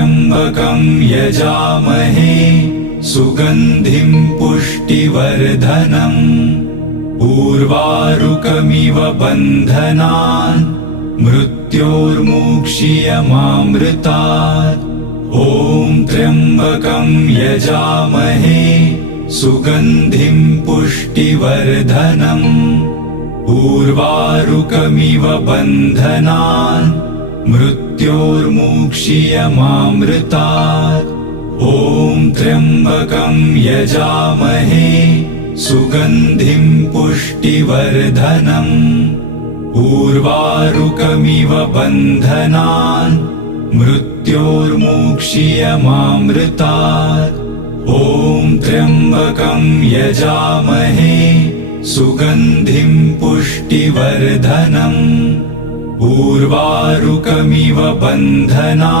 त्र्यम्बकं यजामहे सुगन्धिं पुष्टिवर्धनम् उर्वारुकमिव बन्धनान् मृत्योर्मुक्षीयमामृतात् ॐ त्र्यम्बकं यजामहे सुगन्धिं पुष्टिवर्धनम् उर्वारुकमिव बन्धनान् मृत्योर्मुक्षीयमामृतात् ॐ त्र्यम्बकं यजामहे सुगन्धिं पुष्टिवर्धनम् उर्वारुकमिव बन्धनान् मृत्योर्मुक्षीयमामृतात् ॐ त्र्यम्बकं यजामहे सुगन्धिं पुष्टिवर्धनम् उर्वारुकमिव बन्धनान्